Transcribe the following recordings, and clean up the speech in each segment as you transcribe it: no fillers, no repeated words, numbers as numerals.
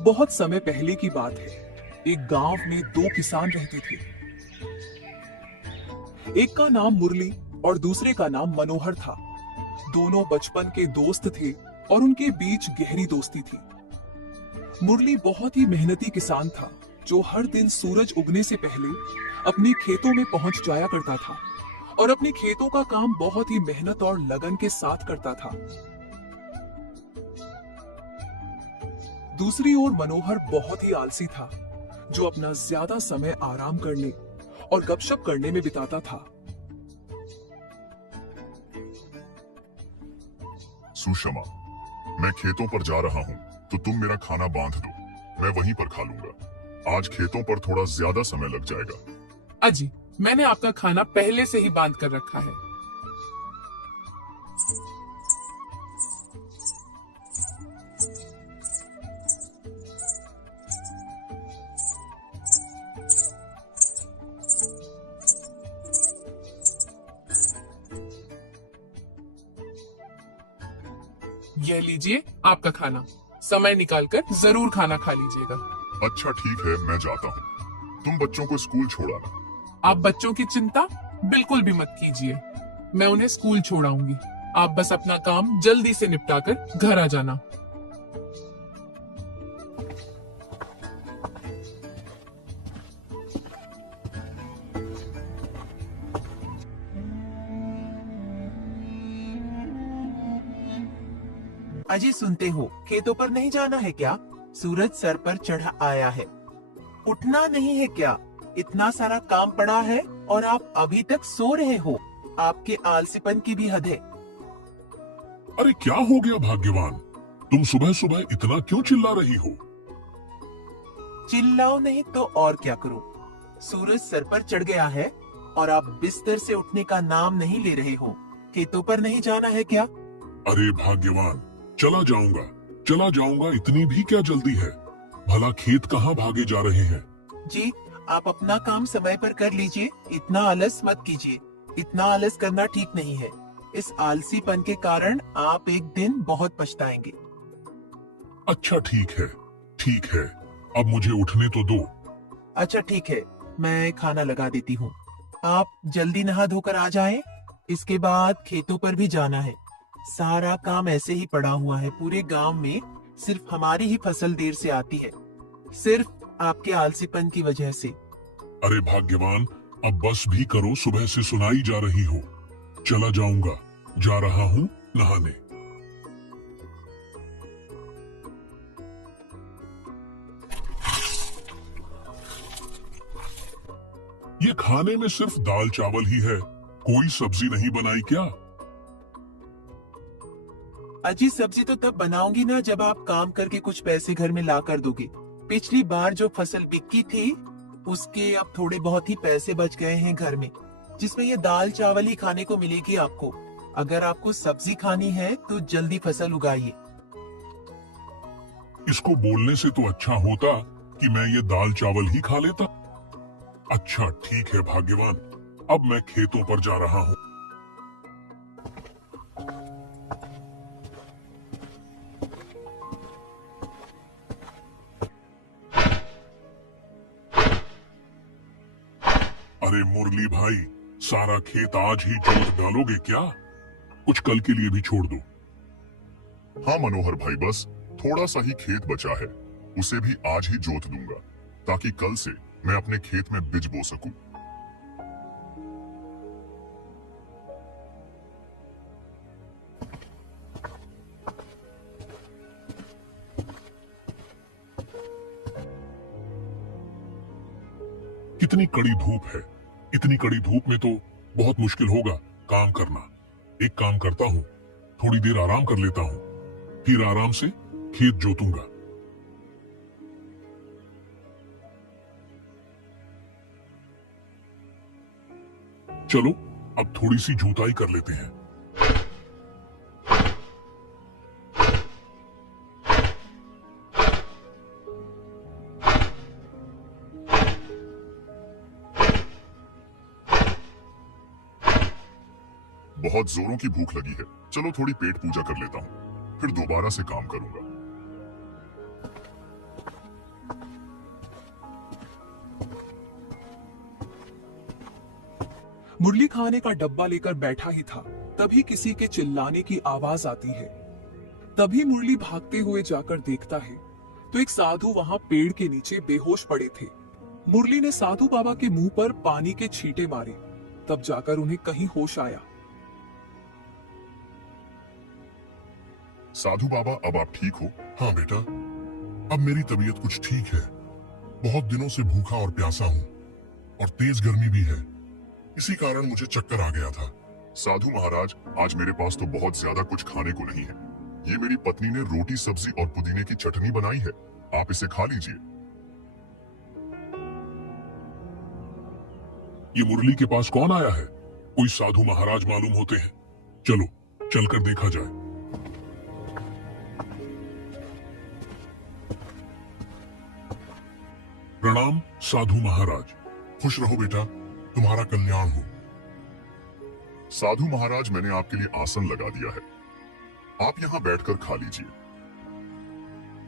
बहुत समय पहले की बात है। एक गांव में दो किसान रहते थे। एक का नाम मुरली और दूसरे का नाम मनोहर था। दोनों बचपन के दोस्त थे और उनके बीच गहरी दोस्ती थी। मुरली बहुत ही मेहनती किसान था, जो हर दिन सूरज उगने से पहले अपने खेतों में पहुंच जाया करता था और अपने खेतों का काम बहुत ही मेहनत और लगन के साथ करता था। दूसरी ओर मनोहर बहुत ही आलसी था, जो अपना ज्यादा समय आराम करने और गपशप करने में बिताता था। सुषमा, मैं खेतों पर जा रहा हूँ, तो तुम मेरा खाना बांध दो। मैं वहीं पर खा लूंगा। आज खेतों पर थोड़ा ज्यादा समय लग जाएगा। अजी, मैंने आपका खाना पहले से ही बांध कर रखा है। यह लीजिए आपका खाना। समय निकालकर जरूर खाना खा लीजिएगा। अच्छा ठीक है, मैं जाता हूँ। तुम बच्चों को स्कूल छोड़ाना। आप बच्चों की चिंता बिल्कुल भी मत कीजिए। मैं उन्हें स्कूल छोड़ाऊंगी। आप बस अपना काम जल्दी से निपटाकर घर आ जाना। अजी, सुनते हो, खेतों पर नहीं जाना है क्या? सूरज सर पर चढ़ा आया है। उठना नहीं है क्या? इतना सारा काम पड़ा है और आप अभी तक सो रहे हो। आपके आलसीपन की भी हद है। अरे क्या हो गया भाग्यवान, तुम सुबह सुबह इतना क्यों चिल्ला रही हो? चिल्लाओ नहीं तो और क्या करूं? सूरज सर पर चढ़ गया है और आप बिस्तर से उठने का नाम नहीं ले रहे हो। खेतों पर नहीं जाना है क्या? अरे भाग्यवान, चला जाऊंगा, इतनी भी क्या जल्दी है? भला खेत कहाँ भागे जा रहे हैं? जी, आप अपना काम समय पर कर लीजिए। इतना आलस मत कीजिए। इतना आलस करना ठीक नहीं है। इस आलसीपन के कारण आप एक दिन बहुत पछताएंगे। अच्छा ठीक है, अब मुझे उठने तो दो। अच्छा ठीक है, मैं खाना लगा देती हूँ। आप जल्दी नहा धोकर आ जाएं। इसके बाद खेतों पर भी जाना है। सारा काम ऐसे ही पड़ा हुआ है। पूरे गांव में सिर्फ हमारी ही फसल देर से आती है, सिर्फ आपके आलसीपन की वजह से। अरे भाग्यवान, अब बस भी करो, सुबह से सुनाई जा रही हो। चला जाऊंगा, जा रहा हूँ नहाने। ये खाने में सिर्फ दाल चावल ही है, कोई सब्जी नहीं बनाई क्या? अजी, सब्जी तो तब बनाऊंगी ना जब आप काम करके कुछ पैसे घर में ला कर दोगे। पिछली बार जो फसल बिकी थी, उसके अब थोड़े बहुत ही पैसे बच गए हैं घर में, जिसमें ये दाल चावल ही खाने को मिलेगी आपको। अगर आपको सब्जी खानी है तो जल्दी फसल उगाइए। इसको बोलने से तो अच्छा होता कि मैं ये दाल चावल ही खा लेता। अच्छा ठीक है भाग्यवान, अब मैं खेतों पर जा रहा हूँ। अरे मुरली भाई, सारा खेत आज ही जोत डालोगे क्या? कुछ कल के लिए भी छोड़ दो। हाँ मनोहर भाई, बस थोड़ा सा ही खेत बचा है, उसे भी आज ही जोत दूंगा, ताकि कल से मैं अपने खेत में बीज बो सकूं। कितनी कड़ी धूप है, इतनी कड़ी धूप में तो बहुत मुश्किल होगा काम करना। एक काम करता हूँ, थोड़ी देर आराम कर लेता हूँ, फिर आराम से खेत जोतूंगा। चलो अब थोड़ी सी जुताई कर लेते हैं। बहुत जोरों की भूख लगी है, चलो थोड़ी पेट पूजा कर लेता हूँ, फिर दोबारा से काम करूंगा। मुरली खाने का डब्बा लेकर बैठा ही था, तभी किसी के चिल्लाने की आवाज आती है। तभी मुरली भागते हुए जाकर देखता है तो एक साधु वहां पेड़ के नीचे बेहोश पड़े थे। मुरली ने साधु बाबा के मुंह पर पानी के छींटे मारे, तब जाकर उन्हें कहीं होश आया। साधु बाबा, अब आप ठीक हो? हाँ बेटा, अब मेरी तबीयत कुछ ठीक है। बहुत दिनों से भूखा और प्यासा हूँ और तेज गर्मी भी है, इसी कारण मुझे चक्कर आ गया था। साधु महाराज, आज मेरे पास तो बहुत ज्यादा कुछ खाने को नहीं है। ये मेरी पत्नी ने रोटी सब्जी और पुदीने की चटनी बनाई है, आप इसे खा लीजिए। ये मुरली के पास कौन आया है? कोई साधु महाराज मालूम होते हैं। चलो चलकर देखा जाए। प्रणाम साधु महाराज। खुश रहो बेटा, तुम्हारा कल्याण हो। साधु महाराज, मैंने आपके लिए आसन लगा दिया है, आप यहाँ बैठकर खा लीजिए।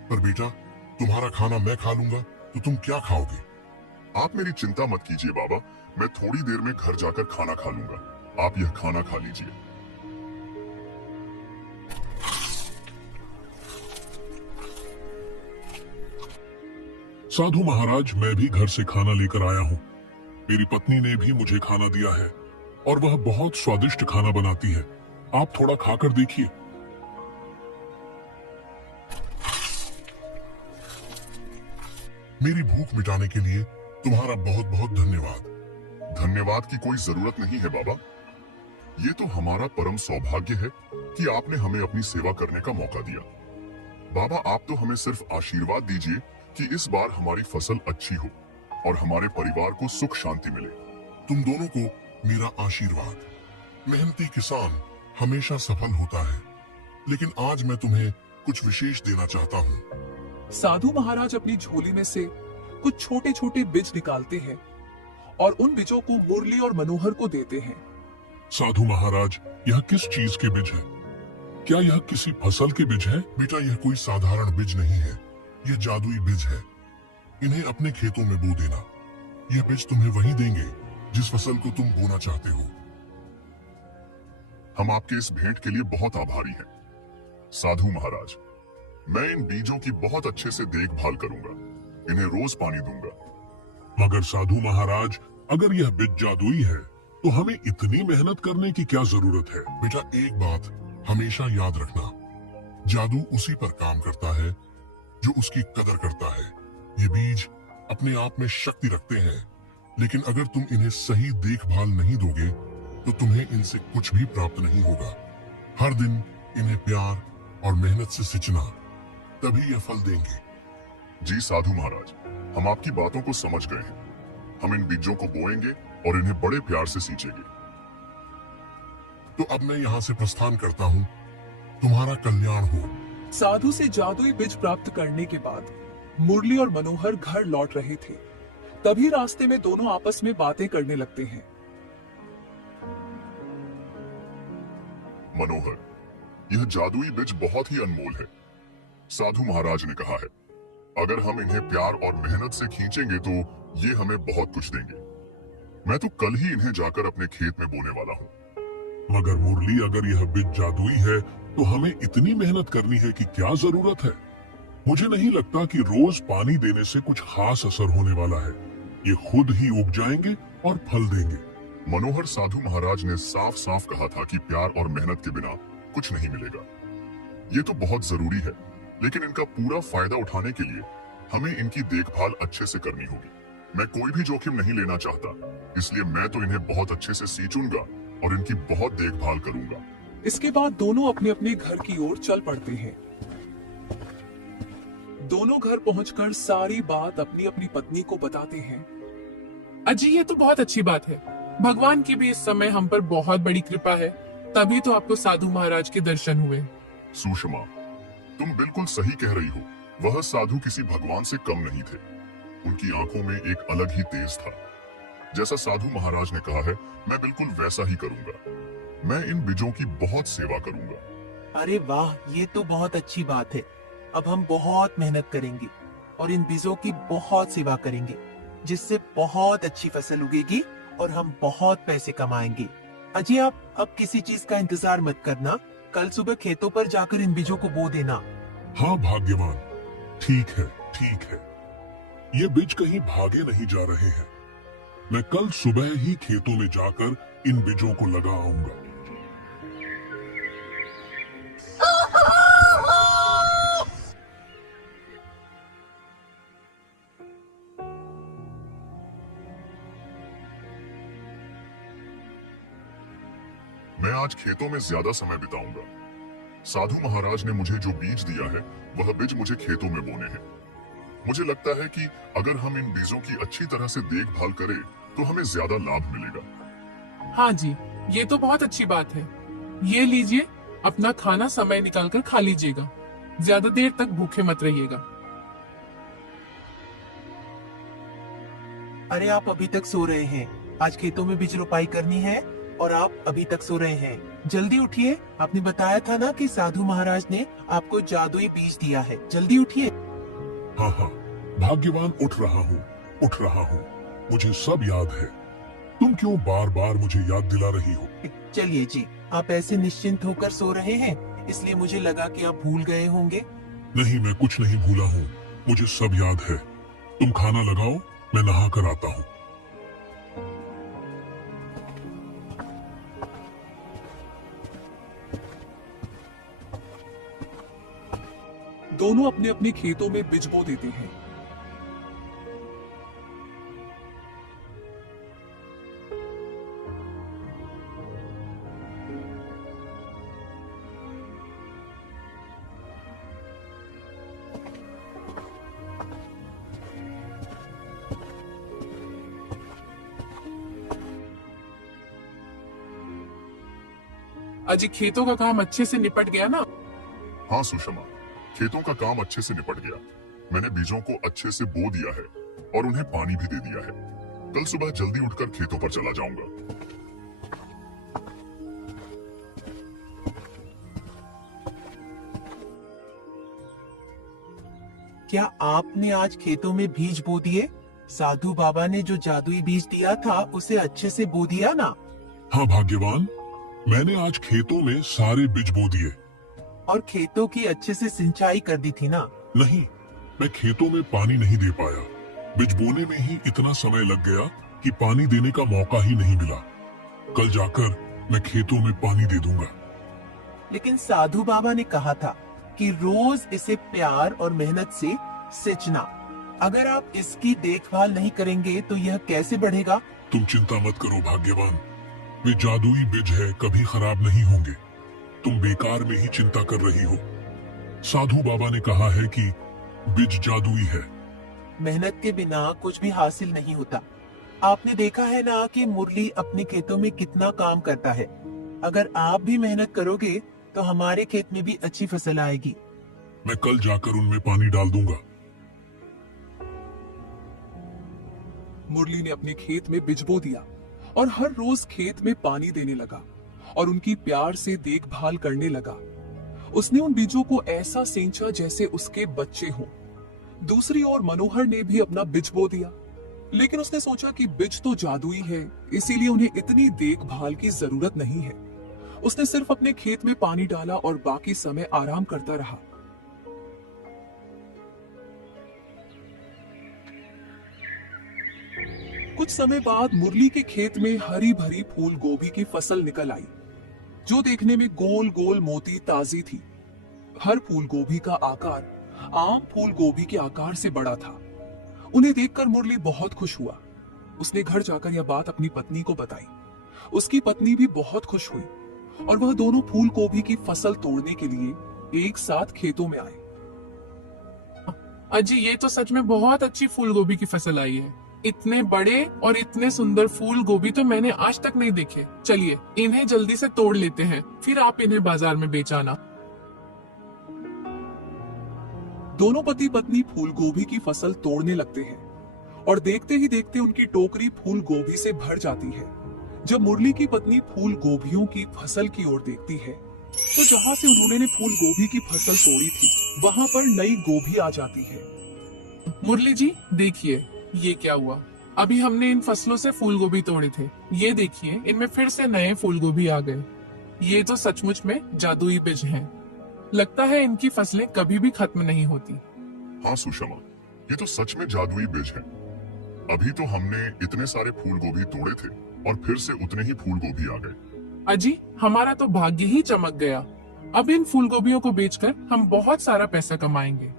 पर बेटा, तुम्हारा खाना मैं खा लूंगा तो तुम क्या खाओगे? आप मेरी चिंता मत कीजिए बाबा, मैं थोड़ी देर में घर जाकर खाना खा लूंगा, आप यह खाना खा लीजिए। साधु महाराज, मैं भी घर से खाना लेकर आया हूँ। मेरी पत्नी ने भी मुझे खाना दिया है और वह बहुत स्वादिष्ट खाना बनाती है। आप थोड़ा खाकर देखिए। मेरी भूख मिटाने के लिए तुम्हारा बहुत बहुत धन्यवाद। धन्यवाद की कोई जरूरत नहीं है बाबा, ये तो हमारा परम सौभाग्य है कि आपने हमें अपनी सेवा करने का मौका दिया। बाबा, आप तो हमें सिर्फ आशीर्वाद दीजिए कि इस बार हमारी फसल अच्छी हो और हमारे परिवार को सुख शांति मिले। तुम दोनों को मेरा आशीर्वाद। मेहनती किसान हमेशा सफल होता है, लेकिन आज मैं तुम्हें कुछ विशेष देना चाहता हूँ। साधु महाराज अपनी झोली में से कुछ छोटे छोटे बीज निकालते हैं और उन बीजों को मुरली और मनोहर को देते हैं। साधु महाराज, यह किस चीज के बीज है? क्या यह किसी फसल के बीज है? बेटा, यह कोई साधारण बीज नहीं है, यह जादुई बीज है। इन्हें अपने खेतों में बो देना। यह बीज तुम्हें वही देंगे जिस फसल को तुम बोना चाहते हो। हम आपके इस भेंट के लिए बहुत आभारी हैं। साधु महाराज, मैं इन बीजों की बहुत अच्छे से देखभाल करूंगा, इन्हें रोज पानी दूंगा। मगर साधु महाराज, अगर यह बीज जादुई है तो हमें इतनी मेहनत करने की क्या जरूरत है? बेटा, एक बात हमेशा याद रखना, जादू उसी पर काम करता है जो उसकी कदर करता है। ये बीज अपने आप में शक्ति रखते हैं, लेकिन अगर तुम इन्हें सही देखभाल नहीं दोगे तो तुम्हें इनसे कुछ भी प्राप्त नहीं होगा। हर दिन इन्हें प्यार और मेहनत से सिंचना, तभी यह फल देंगे। जी साधु महाराज, हम आपकी बातों को समझ गए हैं। हम इन बीजों को बोएंगे और इन्हें बड़े प्यार से सींचेंगे। तो अब मैं यहाँ से प्रस्थान करता हूँ। तुम्हारा कल्याण हो। साधु से जादुई बीज प्राप्त करने के बाद मुरली और मनोहर घर लौट रहे थे, तभी रास्ते में दोनों आपस में बातें करने लगते हैं। मनोहर, यह जादुई बीज बहुत ही अनमोल है। साधु महाराज ने कहा है, अगर हम इन्हें प्यार और मेहनत से खींचेंगे तो ये हमें बहुत कुछ देंगे। मैं तो कल ही इन्हें जाकर अपने खेत में बोने वाला हूँ। मगर मुरली, अगर यह बीज जादुई है तो हमें इतनी मेहनत करनी है कि क्या जरूरत है? मुझे नहीं लगता कि रोज पानी देने से कुछ खास असर होने वाला है। ये खुद ही उग जाएंगे और फल देंगे। मनोहर, साधु महाराज ने साफ साफ कहा था कि प्यार और मेहनत के बिना कुछ नहीं मिलेगा। ये तो बहुत जरूरी है, लेकिन इनका पूरा फायदा उठाने के लिए हमें इनकी देखभाल अच्छे से करनी होगी। मैं कोई भी जोखिम नहीं लेना चाहता, इसलिए मैं तो इन्हें बहुत अच्छे से सींचूंगा और इनकी बहुत देखभाल करूंगा। इसके बाद दोनों अपने अपने घर की ओर चल पड़ते हैं। दोनों घर पहुंचकर सारी बात अपनी अपनी पत्नी को बताते हैं। अजी, ये तो बहुत अच्छी बात है। भगवान की भी इस समय हम पर बहुत बड़ी कृपा है, तभी तो आपको साधु महाराज के दर्शन हुए। सुषमा, तुम बिल्कुल सही कह रही हो। वह साधु किसी भगवान से कम नहीं थे। उनकी आंखों में एक अलग ही तेज था। जैसा साधु महाराज ने कहा है, मैं बिल्कुल वैसा ही करूंगा। मैं इन बीजों की बहुत सेवा करूंगा। अरे वाह, ये तो बहुत अच्छी बात है। अब हम बहुत मेहनत करेंगे और इन बीजों की बहुत सेवा करेंगे, जिससे बहुत अच्छी फसल उगेगी और हम बहुत पैसे कमाएंगे। अजय, आप अब किसी चीज का इंतजार मत करना, कल सुबह खेतों पर जाकर इन बीजों को बो देना। हाँ भाग्यवान, ठीक है ठीक है। ये बीज कहीं भागे नहीं जा रहे हैं। मैं कल सुबह ही खेतों में जाकर इन बीजों को लगा आऊंगा। मैं आज खेतों में ज्यादा समय बिताऊंगा। साधु महाराज ने मुझे जो बीज दिया है वह बीज मुझे खेतों में बोने हैं। मुझे लगता है कि अगर हम इन बीजों की अच्छी तरह से देखभाल करें तो हमें ज्यादा लाभ मिलेगा। हाँ जी, ये तो बहुत अच्छी बात है। ये लीजिए, अपना खाना समय निकालकर खा लीजिएगा। ज्यादा देर तक भूखे मत रहिएगा। अरे, आप अभी तक सो रहे हैं? आज खेतों में बीज रोपाई करनी है और आप अभी तक सो रहे हैं। जल्दी उठिए, आपने बताया था ना कि साधु महाराज ने आपको जादुई बीज दिया है। जल्दी उठिए। हाँ हाँ भाग्यवान, उठ रहा हूँ। मुझे सब याद है। तुम क्यों बार बार मुझे याद दिला रही हो? चलिए जी, आप ऐसे निश्चिंत होकर सो रहे हैं, इसलिए मुझे लगा कि आप भूल गए होंगे। नहीं, मैं कुछ नहीं भूला हूँ। मुझे सब याद है। तुम खाना लगाओ, मैं नहा कर आता हूँ। दोनों अपने अपने खेतों में बीज बो देते हैं। अजी, खेतों का काम अच्छे से निपट गया ना? हाँ सुषमा, खेतों का काम अच्छे से निपट गया। मैंने बीजों को अच्छे से बो दिया है और उन्हें पानी भी दे दिया है। कल सुबह जल्दी उठकर खेतों पर चला जाऊंगा। क्या आपने आज खेतों में बीज बो दिए? साधु बाबा ने जो जादुई बीज दिया था उसे अच्छे से बो दिया ना? हाँ भाग्यवान, मैंने आज खेतों में सारे बीज बो दिए। और खेतों की अच्छे से सिंचाई कर दी थी ना? नहीं, मैं खेतों में पानी नहीं दे पाया। बीज बोने में ही इतना समय लग गया कि पानी देने का मौका ही नहीं मिला। कल जाकर मैं खेतों में पानी दे दूंगा। लेकिन साधु बाबा ने कहा था कि रोज इसे प्यार और मेहनत से सिंचना। अगर आप इसकी देखभाल नहीं करेंगे तो यह कैसे बढ़ेगा? तुम चिंता मत करो भाग्यवान, वे जादुई बीज है, कभी खराब नहीं होंगे। तुम बेकार में ही चिंता कर रही हो। साधु बाबा ने कहा है कि बीज जादुई है। मेहनत के बिना कुछ भी हासिल नहीं होता। आपने देखा है ना कि मुरली अपने खेतों में कितना काम करता है। अगर आप भी मेहनत करोगे तो हमारे खेत में भी अच्छी फसल आएगी। मैं कल जाकर उनमें पानी डाल दूंगा। मुरली ने अपने खेत में बीज बो दिया और हर रोज खेत में पानी देने लगा और उनकी प्यार से देखभाल करने लगा। उसने उन बीजों को ऐसा सिंचा जैसे उसके बच्चे हों। दूसरी ओर मनोहर ने भी अपना बीज बो दिया, लेकिन उसने सोचा कि बीज तो जादुई है, इसीलिए उन्हें इतनी देखभाल की जरूरत नहीं है। उसने सिर्फ अपने खेत में पानी डाला और बाकी समय आराम करता रहा। कुछ समय बाद मुरली के खेत में हरी भरी फूल गोभी की फसल निकल आई, जो देखने में गोल गोल मोती ताजी थी। हर फूल गोभी का आकार आम फूल गोभी के आकार से बड़ा था। उन्हें देखकर मुरली बहुत खुश हुआ। उसने घर जाकर यह बात अपनी पत्नी को बताई। उसकी पत्नी भी बहुत खुश हुई और वह दोनों फूल गोभी की फसल तोड़ने के लिए एक साथ खेतों में आए। अजी, ये तो सच में बहुत अच्छी फूल गोभी की फसल आई है। इतने बड़े और इतने सुंदर फूल गोभी तो मैंने आज तक नहीं देखे। चलिए, इन्हें जल्दी से तोड़ लेते हैं, फिर आप इन्हें बाजार में बेचाना। दोनों पति पत्नी फूल गोभी की फसल तोड़ने लगते हैं और देखते ही देखते उनकी टोकरी फूल गोभी से भर जाती है। जब मुरली की पत्नी फूल गोभियों की फसल की ओर देखती है तो जहां से उन्होंने फूल गोभी की फसल तोड़ी थी वहां पर नई गोभी आ जाती है। मुरली जी, देखिए ये क्या हुआ। अभी हमने इन फसलों से फूल गोभी तोड़े थे। ये देखिए, इनमें फिर से नए फूल गोभी आ गए। ये तो सचमुच में जादुई बीज हैं। लगता है इनकी फसलें कभी भी खत्म नहीं होती। हाँ सुषमा, ये तो सच में जादुई बीज है। अभी तो हमने इतने सारे फूल गोभी तोड़े थे और फिर से उतने ही फूल गोभी आ गए। अजी, हमारा तो भाग्य ही चमक गया। अब इन फूल गोभियों को बेचकर हम बहुत सारा पैसा कमाएंगे।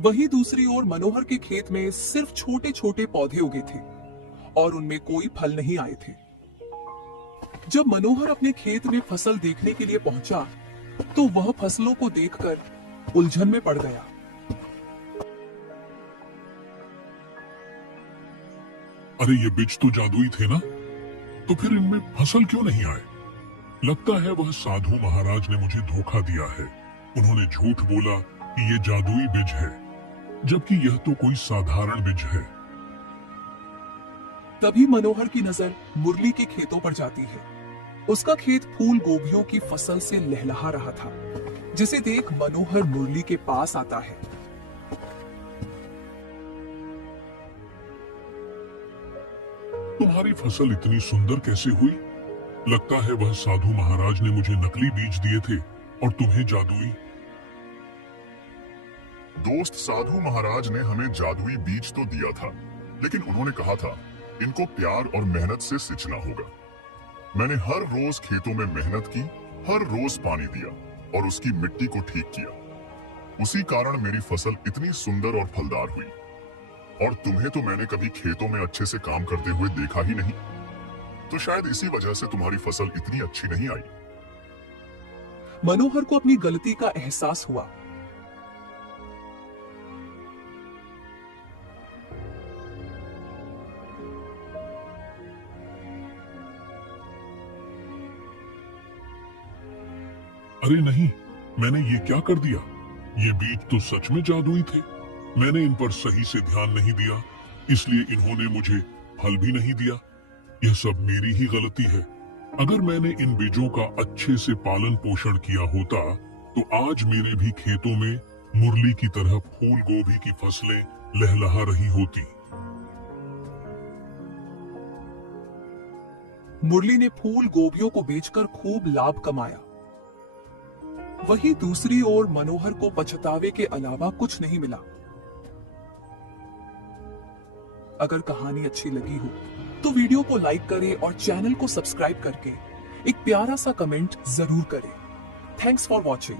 वहीं दूसरी ओर मनोहर के खेत में सिर्फ छोटे छोटे पौधे उगे थे और उनमें कोई फल नहीं आए थे। जब मनोहर अपने खेत में फसल देखने के लिए पहुंचा तो वह फसलों को देखकर उलझन में पड़ गया। अरे ये बीज तो जादुई थे ना, तो फिर इनमें फसल क्यों नहीं आए? लगता है वह साधु महाराज ने मुझे धोखा दिया है। उन्होंने झूठ बोला कि ये जादुई बीज है, जबकि यह तो कोई साधारण बीज है। तभी मनोहर की नजर मुरली के खेतों पर जाती है। उसका खेत फूल गोभियों की फसल से लहलहा रहा था, जिसे देख मनोहर मुरली के पास आता है। तुम्हारी फसल इतनी सुंदर कैसे हुई? लगता है वह साधु महाराज ने मुझे नकली बीज दिए थे और तुम्हें जादुई। दोस्त, साधु महाराज ने हमें जादुई बीज तो दिया था, लेकिन उन्होंने कहा था इनको प्यार और मेहनत से सिंचना होगा। मैंने हर रोज खेतों में मेहनत की, हर रोज पानी दिया और उसकी मिट्टी को ठीक किया। उसी कारण मेरी फसल इतनी सुंदर और फलदार हुई। और तुम्हें तो मैंने कभी खेतों में अच्छे से काम करते हुए देखा ही नहीं, तो शायद इसी वजह से तुम्हारी फसल इतनी अच्छी नहीं आई। मनोहर को अपनी गलती का एहसास हुआ। अरे नहीं, मैंने ये क्या कर दिया? ये बीज तो सच में जादुई थे। मैंने इन पर सही से ध्यान नहीं दिया, इसलिए इन्होंने मुझे फल भी नहीं दिया। यह सब मेरी ही गलती है। अगर मैंने इन बीजों का अच्छे से पालन पोषण किया होता तो आज मेरे भी खेतों में मुरली की तरह फूल गोभी की फसलें लहलहा रही होती। मुरली ने फूल गोभियों को बेचकर खूब लाभ कमाया। वहीं दूसरी ओर मनोहर को पछतावे के अलावा कुछ नहीं मिला। अगर कहानी अच्छी लगी हो तो वीडियो को लाइक करें और चैनल को सब्सक्राइब करके एक प्यारा सा कमेंट जरूर करें। Thanks for watching.